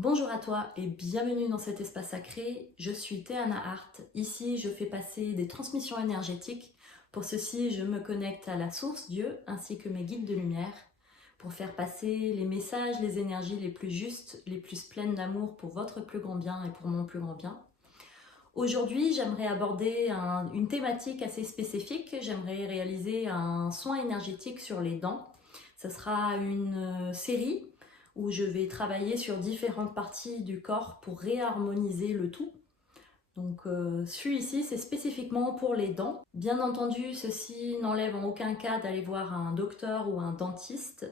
Bonjour à toi et bienvenue dans cet espace sacré. Je suis Théana Hart. Ici, je fais passer des transmissions énergétiques. Pour ceci, je me connecte à la source Dieu ainsi que mes guides de lumière pour faire passer les messages, les énergies les plus justes, les plus pleines d'amour pour votre plus grand bien et pour mon plus grand bien. Aujourd'hui, j'aimerais aborder une thématique assez spécifique. J'aimerais réaliser un soin énergétique sur les dents. Ce sera une série où je vais travailler sur différentes parties du corps pour réharmoniser le tout. Donc celui ici, c'est spécifiquement pour les dents. Bien entendu, ceci n'enlève en aucun cas d'aller voir un docteur ou un dentiste.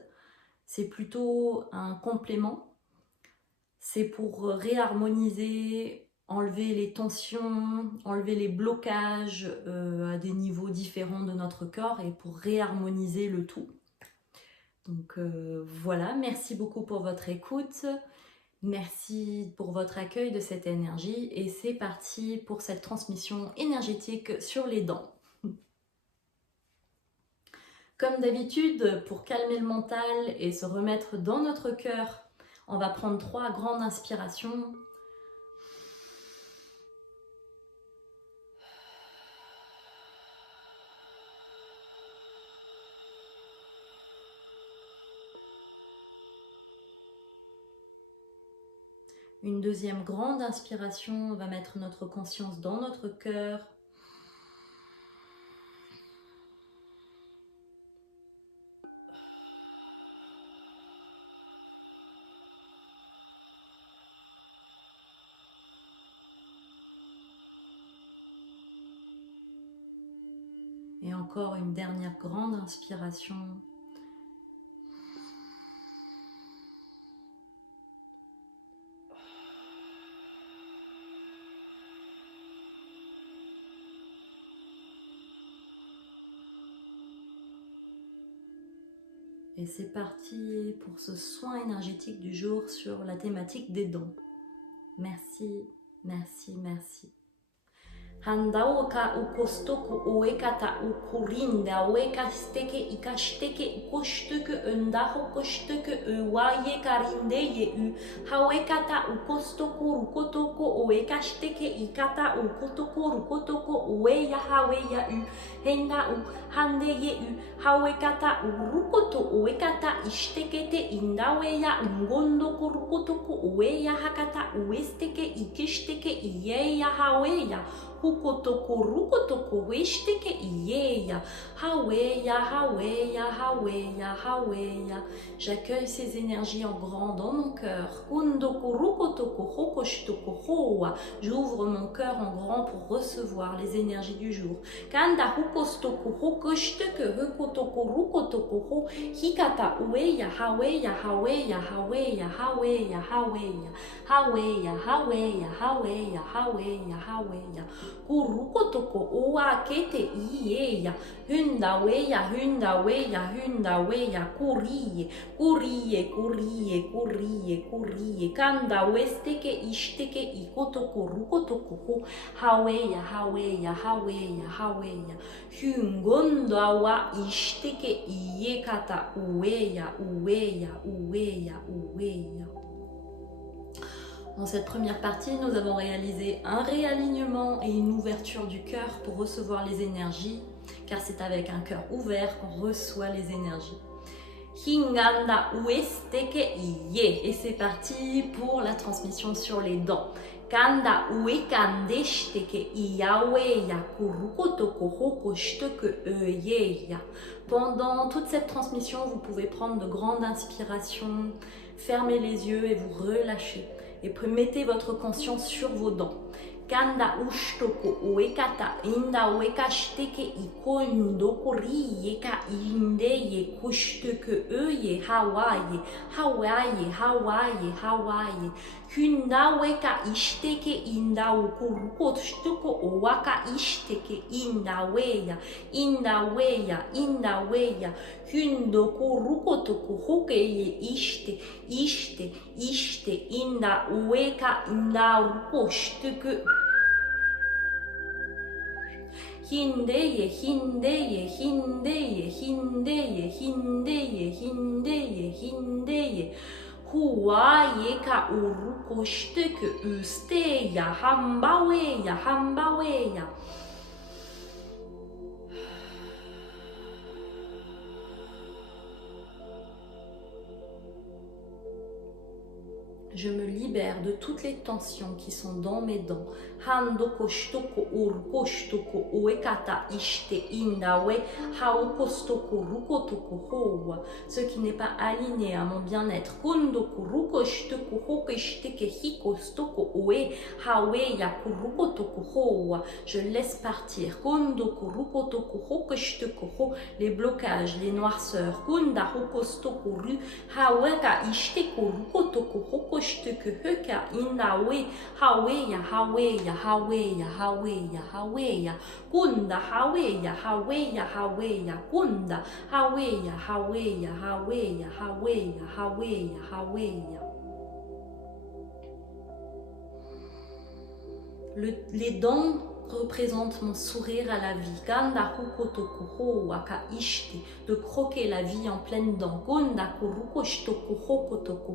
C'est plutôt un complément. C'est pour réharmoniser, enlever les tensions, enlever les blocages à des niveaux différents de notre corps et pour réharmoniser le tout. Donc voilà, merci beaucoup pour votre écoute, merci pour votre accueil de cette énergie et c'est parti pour cette transmission énergétique sur les dents. Comme d'habitude, pour calmer le mental et se remettre dans notre cœur, on va prendre 3 grandes inspirations. Une deuxième grande inspiration, on va mettre notre conscience dans notre cœur. Et encore une dernière grande inspiration. Et c'est parti pour ce soin énergétique du jour sur la thématique des dents. Merci, merci, merci. Handauka ukostoku uekata ukurinda uekasteke ikashteke ukoshteke undaho koshteke uwaye karindeye u hawekata ukostoku rukotoko uekashteke ikata ukotoko rukotoko ueya haweya u henga u handeye u hawekata urukoto uekata ishtekete indaweya ungondoko rukotoko ueya hakata uesteke ikishteke iyeya haweya Hukotoko rukotoko weshteke iyeya haweya haweya haweya haweya. J'accueille ces énergies en grand dans mon cœur. Kundoko rukotoko hokoshtoko hoa. J'ouvre mon cœur en grand pour recevoir les énergies du jour. Kanda hukostoko hokoshteke hukotoko rukotoko ho hikata ueya haweya haweya haweya haweya haweya haweya haweya haweya haweya haweya. Kurukotoko oa kete ieya hunda weya kuriye kuriye kuriye kuriye kuriye kanda westeke ishteke ikotoko rukotoko ho haweya haweya haweya haweya hungonda wa ishteke iekata ueya ueya ueya ueya. Dans cette première partie, nous avons réalisé un réalignement et une ouverture du cœur pour recevoir les énergies, car c'est avec un cœur ouvert qu'on reçoit les énergies. Hinganda uesteke iye. Et c'est parti pour la transmission sur les dents. Kanda uekandeshteke iaweya kurukotoko hokoshteke eyeya. Pendant toute cette transmission, vous pouvez prendre de grandes inspirations, fermer les yeux et vous relâcher. Et mettez votre conscience sur vos dents. Kanda ushtoko uekata inda uekashteke ikondoko riyeka indeye kushteke eye hawaye hawaye hawaye hawaye kunda weka ishteke inda ukurukotshtuko owaka ishteke inda weya hundo kurukotoko hokeye ishte inda ueka inda ukoshteke hindeye hindeye hindeye hindeye hindeye hindeye hindeye Huaye ka uruko shteke usteya hambaweya hambaweya. Je me libère de toutes les tensions qui sont dans mes dents. Handoko shtoko uruko shtoko uekata ishte indawe haoko stoko ruko toko howa. Ce qui n'est pas aligné à mon bien-être. Kundoko ruko shtoko hoke shteke hiko stoko ue hawe yakuruko toko howa. Je laisse partir. Kundoko ruko toko hoke shtoko ho. Les blocages, les noirceurs. Kunda hoko stoko ru haweka ishteko ruko toko hoko shteke heka inawe haweya haweya haweya haweya haweya kunda haweya haweya haweya kunda haweya haweya haweya haweya haweya haweya. Les dents représentent mon sourire à la vie. Kanda hukotoko waka ishte, de croquer la vie en pleine dents. Kanda kuruko shtoko hokotoko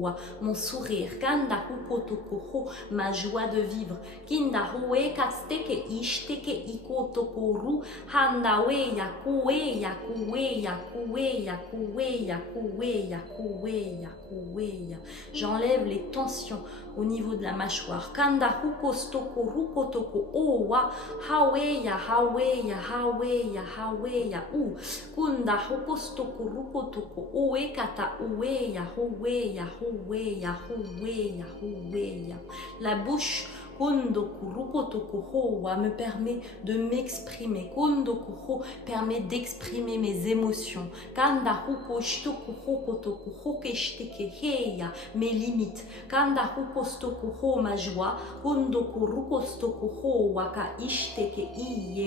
wa, mon sourire. Kanda hukotoko, ma joie de vivre. Kinda hue kasteke ishteke ikotoko ru. Handa weya kuweya kuweya kuweya kuweya kuweya kuweya kuweya. J'enlève les tensions au niveau de la mâchoire. Kanda hukostoko rukotoko owa haweya haweya haweya haweya u kunda hukostoko rukotoko uwe kata uweya huweya huweya huweya huweya. La bouche me permet de m'exprimer. Permet d'exprimer mes émotions. Mes limites. Ma joie.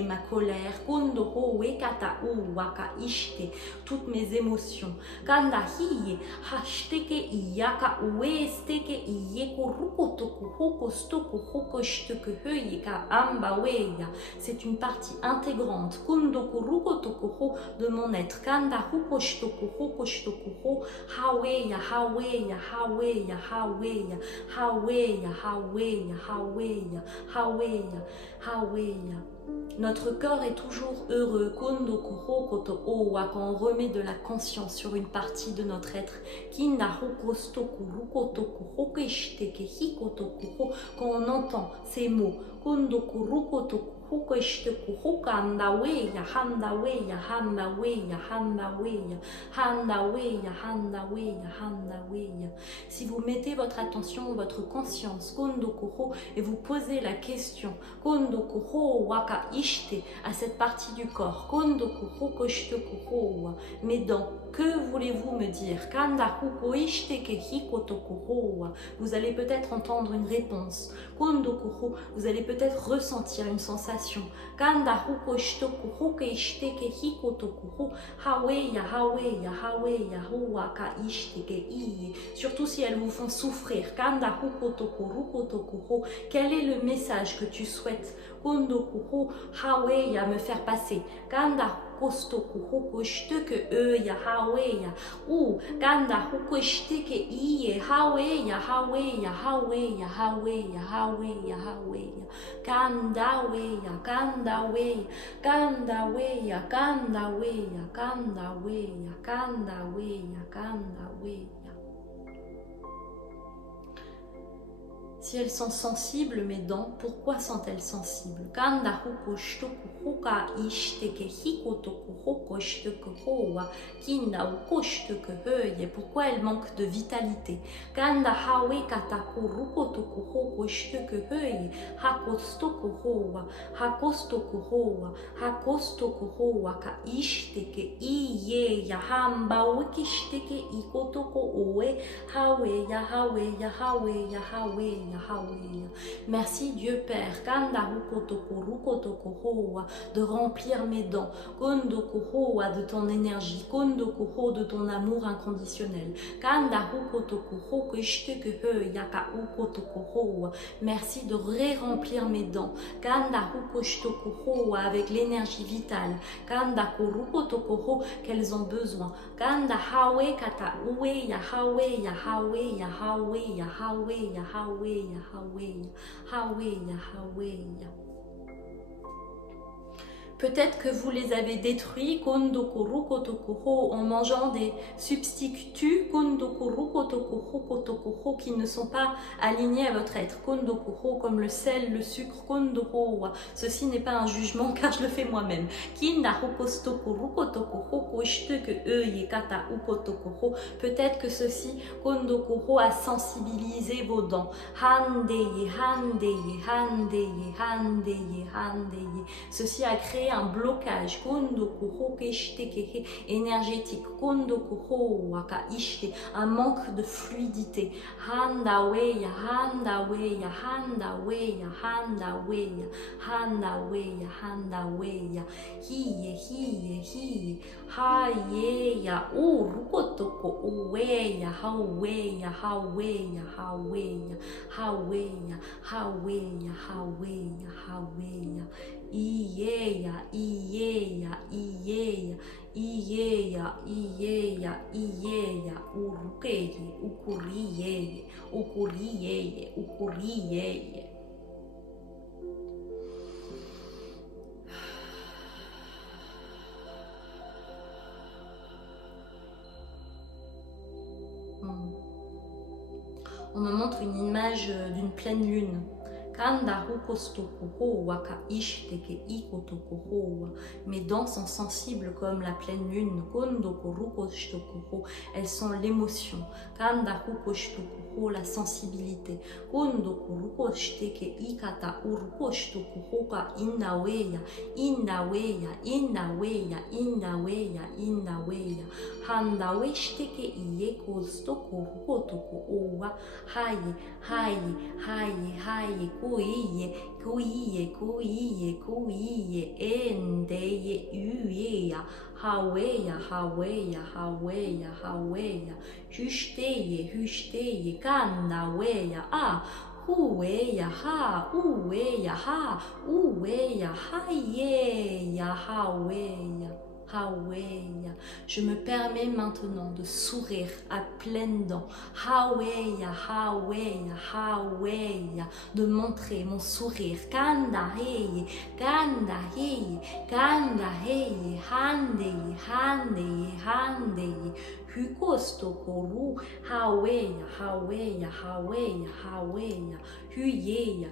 Ma colère. Toutes mes émotions. C'est une partie intégrante de mon être. Haweya, haweya, haweya, haweya, haweya, haweya, haweya, haweya, haweya. Notre corps est toujours heureux quand on remet de la conscience sur une partie de notre être. Quand on entend ces mots, si vous mettez votre attention, votre conscience et vous posez la question à cette partie du corps, mes dents, que voulez-vous me dire? Vous allez peut-être entendre une réponse. Vous allez peut-être ressentir une sensation. Surtout si elles vous font souffrir. Quel est le message que tu souhaites me faire passer? Kostoku huko shteke ya haweya u ganda huko shteke iye haweya haweya haweya haweya haweya haweya kanda weya kanda weya kanda weya kanda weya kanda weya kanda weya kanda weya. Si elles sont sensibles, mes dents, pourquoi sont-elles sensibles? Pourquoi elles manquent de vitalité? Merci Dieu Père, de remplir mes dents, de ton énergie, de ton amour inconditionnel. Merci de ré-remplir mes dents, avec l'énergie vitale, qu'elles ont besoin. Peut-être que vous les avez détruits en mangeant des substituts qui ne sont pas alignés à votre être. Comme le sel, le sucre. Ceci n'est pas un jugement car je le fais moi-même. Peut-être que ceci a sensibilisé vos dents. Ceci a créé un blocage énergétique, un manque de fluidité. On me montre une image d'une pleine lune. Mes dents sont sensibles comme la pleine lune. Elles sont l'émotion, la sensibilité. Endeye uyeya haweya hushteye kanda weya uweya ha haweya. Je me permets maintenant de sourire à pleines dents. De montrer mon sourire. Hukostokoru, haweya, huyeya.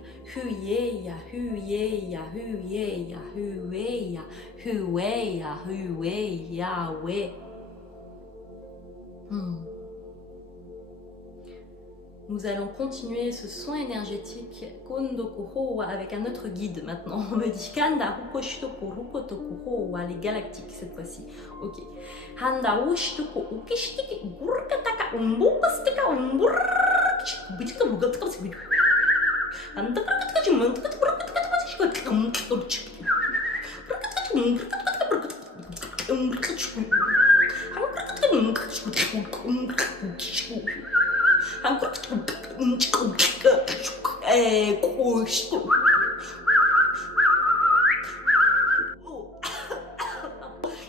Nous allons continuer ce soin énergétique avec un autre guide maintenant. On me dit Kanda les galactiques cette fois-ci. Ok. Handa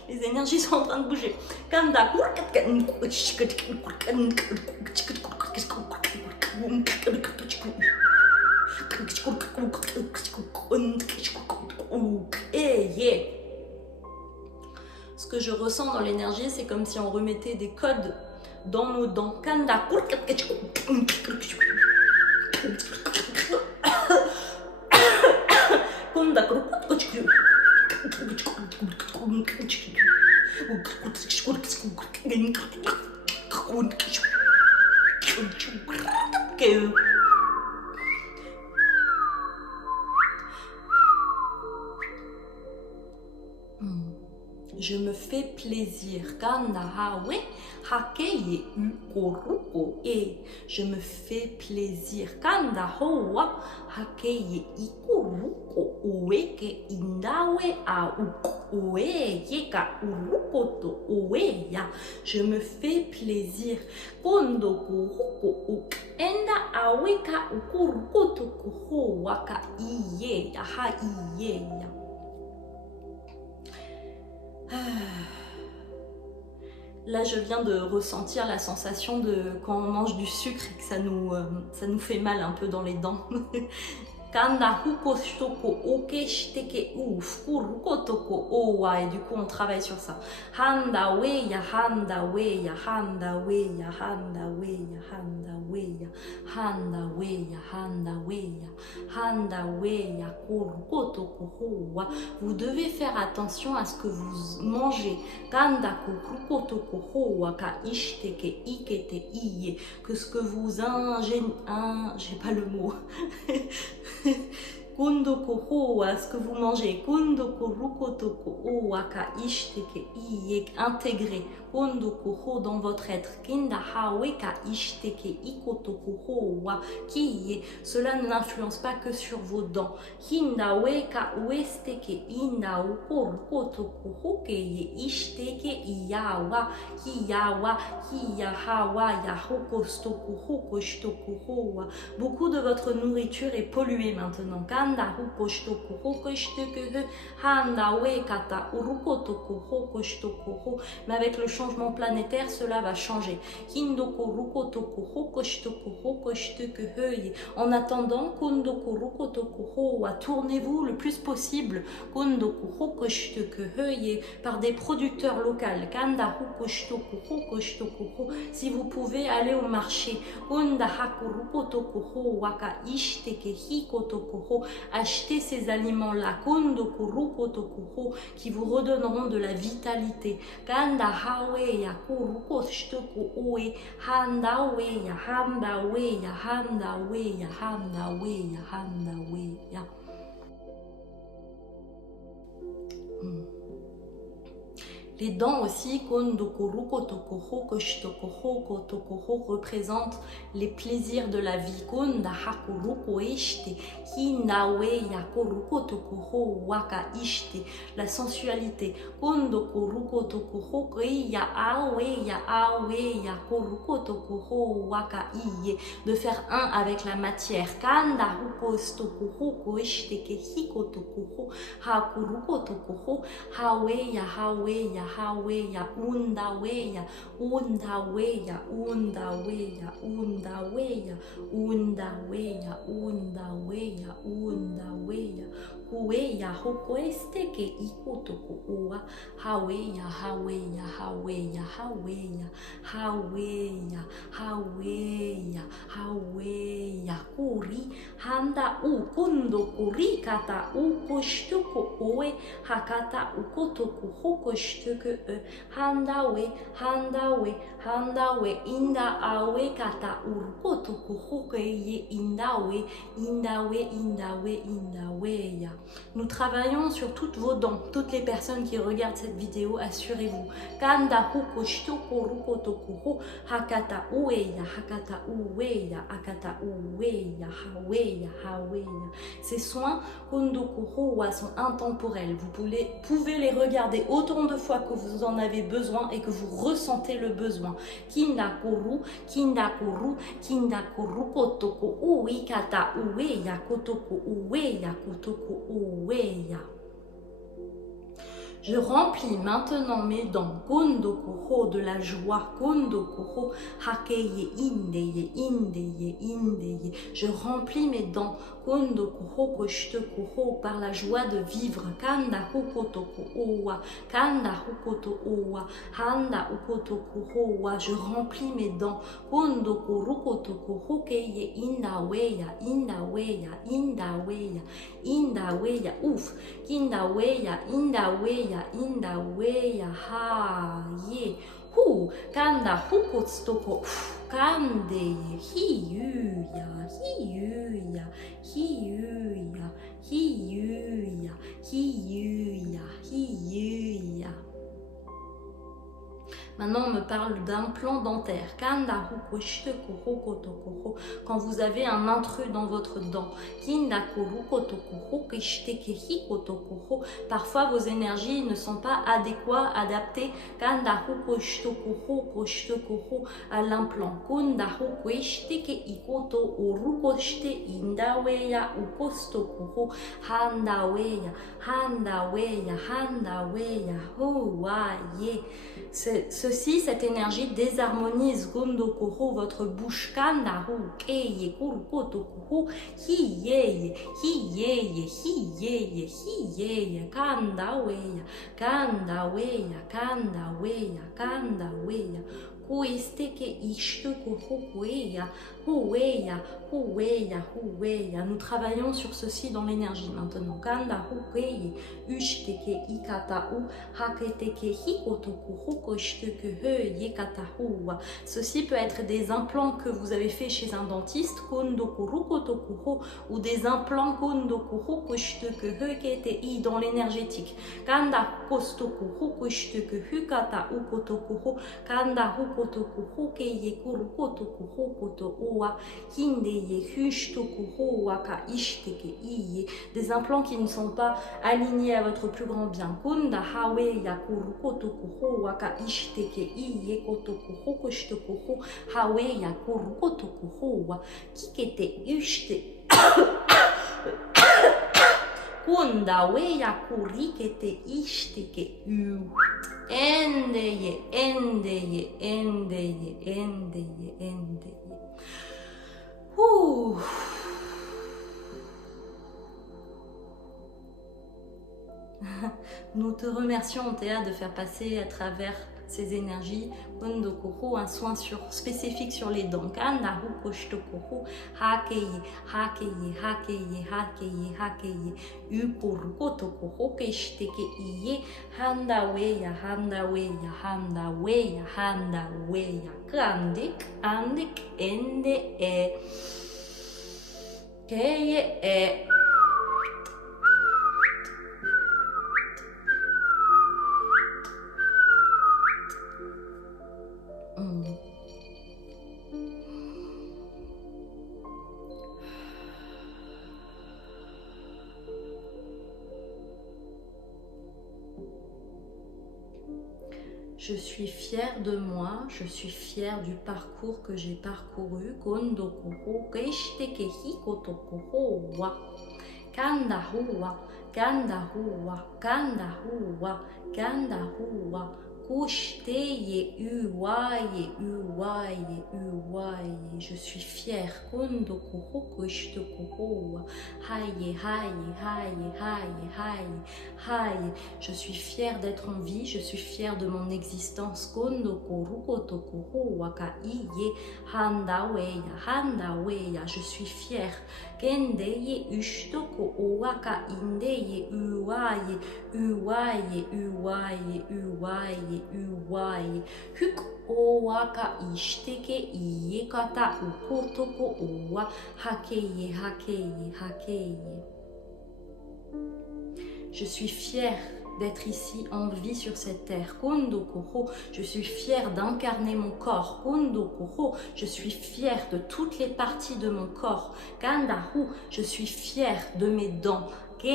les énergies sont en train de bouger. Ce que je ressens dans l'énergie, c'est comme si on remettait des codes dans nos dents. je me fais plaisir. Kanda hawe hakeye ukoruko e. Je me fais plaisir. Kanda hoa hakeye ikuruko ueke indawe a ukoe yeka urukoto ueya. Je me fais plaisir. Kondo kuruko ukenda aweka ukurukoto kuho waka iye ha iye. Là, je viens de ressentir la sensation de quand on mange du sucre et que ça nous fait mal un peu dans les dents. Kanda huko shitoko oke shiteke u fukuruko toko owa. Et du coup, on travaille sur ça. Handa weya, handa weya, handa weya, handa weya, handa weya, handa weya, handa weya, handa weya, kuruko toko owa. Vous devez faire attention à ce que vous mangez. Kanda kuruko toko owa ka ishiteke ikete iye. Que ce que vous ingéniez, j'ai pas le mot. Kundo koho wa, ce que vous mangez. Kundo koruko toko o waka ishteke iye, intégré. Kundo koho dans votre être. Kinda hawe ka ishteke ikoto koho wa kiye. Cela n'influence pas que sur vos dents. Kinda we ka uesteke inda ukoruko toko hokeye ishteke iyawa kiyawa kiyahawa yahokostoko hokostoko hoa. Beaucoup de votre nourriture est polluée maintenant. Kanda hukostoko hokostoko handa we kata urukotoko hokostoko. Mais avec le changement planétaire, cela va changer. Kindoko rukotoko hokostoko hokostoko heye. En attendant, kundoko rukotoko hoa, tournez-vous le plus possible kundoko hokostoko heye par des producteurs locaux. Kanda hukostoko hokostoko ho. Si vous pouvez aller au marché, kunda hakurukotoko ho waka ishteke hikotoko ho. Achetez ces aliments-là, kundoko rukotoko ho, qui vous redonneront de la vitalité. Kanda haweya kurukostoko oe handa weya handa weya handa weya handa weya handa weya. Les dents aussi, représentent les plaisirs de la vie. La sensualité. De faire un avec la matière. Haweya, unda weya, unda weya, unda weya, unda weya, unda weya, unda weya, unda weya, hueya, hokoesteke ikotoko ua, haweya, haweya, haweya, haweya, haweya, haweya, haweya, kuri, handa u, kundo kuri kata u koshtoko oe, hakata ukotoko hokoshtoko e, handawe, handawe, handawe, inda awe kata urkotoko hokoye, indawe, indawe, indawe, indaweya. Nous travaillons sur toutes vos dents. Toutes les personnes qui regardent cette vidéo, assurez-vous. Kanda hokoshtoko rukotoko ho, hakata ueya, hakata ueya, hakata ueya, haweya, haweya. Ces soins kondoko hoa sont intemporels. Vous pouvez les regarder autant de fois que vous en avez besoin et que vous ressentez le besoin. Kindakoru, kindakoru, kindakoru kotoko uikata ueya, kotoko ueya, kotoko ueya. Je remplis maintenant mes dents, kondoko de la joie, kondoko hakeye indeye, indeye, indeye. Je remplis mes dents, kondoko koshtoko par la joie de vivre, kanda hukotoko owa, kanda hukoto owa, handa ukotoko owa. Je remplis mes dents, kondoko rukotoko hokeye indaweya, indaweya, indaweya, indaweya, ouf, kindaweya, indaweya. Indaweya ha ye hu kanda hukotstoko kande hiyuya hiyuya hiyuya hiyuya hiyuya hiyuya. parle d'implant dentaire. Quand vous avez un intrus dans votre dent. Parfois vos énergies ne sont pas adéquates, adaptées à l'implant. Ceci, cette énergie désharmonise votre bouche. Nous travaillons sur ceci dans l'énergie maintenant. Ceci peut être des implants que vous avez fait chez un dentiste ou des implants qui étaient dans l'énergétique. Des implants qui ne sont pas alignés à votre plus grand bien. Nous te remercions, Théa, de faire passer à travers ces énergies un soin spécifique sur les dents. Je suis fière de moi, je suis fière du parcours que j'ai parcouru. Je suis fière. Je suis fière d'être en vie, je suis fière de mon existence. Je suis fière. Je suis fière d'être ici en vie sur cette terre. Je suis fière d'incarner mon corps. Je suis fière de toutes les parties de mon corps. Je suis fière de mes dents. Je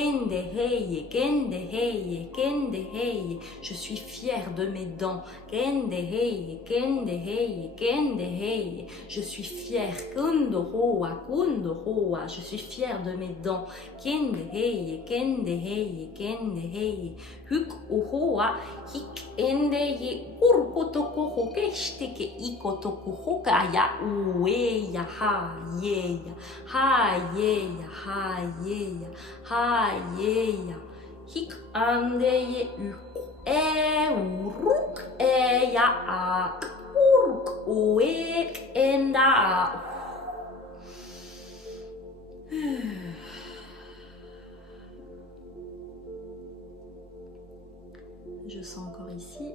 suis fière de mes dents. Je suis fière. Je suis fière de mes dents. Hik andeye uruk ya uruk uek enda. Je sens encore ici.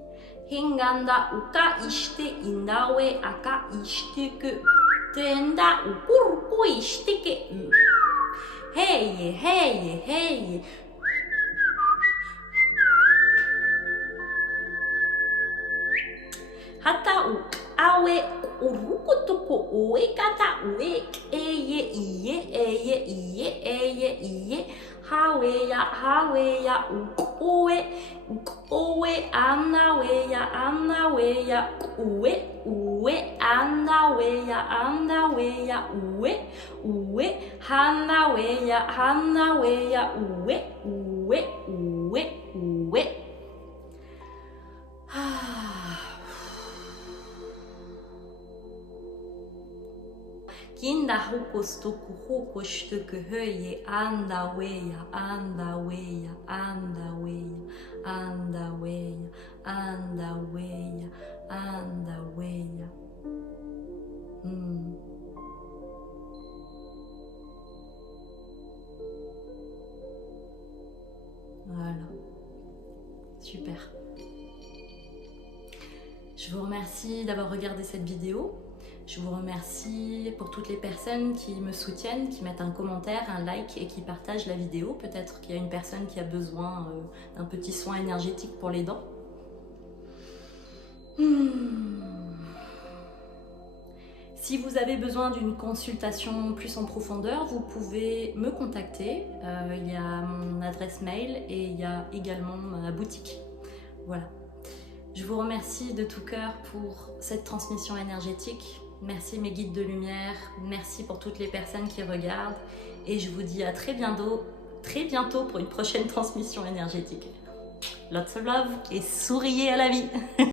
Hinganda uka ishte indawe aka ishtuku tenda ukurku ishtike. Hey. Hata hawe urukutoko uekata uek eye iye eye iye eye iye hawe ya uwe uwe anawe ya uwe anawe ya uwe hanawe ya uwe. Kinda hukostuku hukostuku höje andaweya Voilà, super. Je vous remercie d'avoir regardé cette vidéo. Je vous remercie pour toutes les personnes qui me soutiennent, qui mettent un commentaire, un like et qui partagent la vidéo. Peut-être qu'il y a une personne qui a besoin d'un petit soin énergétique pour les dents. Si vous avez besoin d'une consultation plus en profondeur, vous pouvez me contacter. Il y a mon adresse mail et il y a également ma boutique. Voilà. Je vous remercie de tout cœur pour cette transmission énergétique. Merci mes guides de lumière, merci pour toutes les personnes qui regardent et je vous dis à très bientôt pour une prochaine transmission énergétique. Lots of love et souriez à la vie.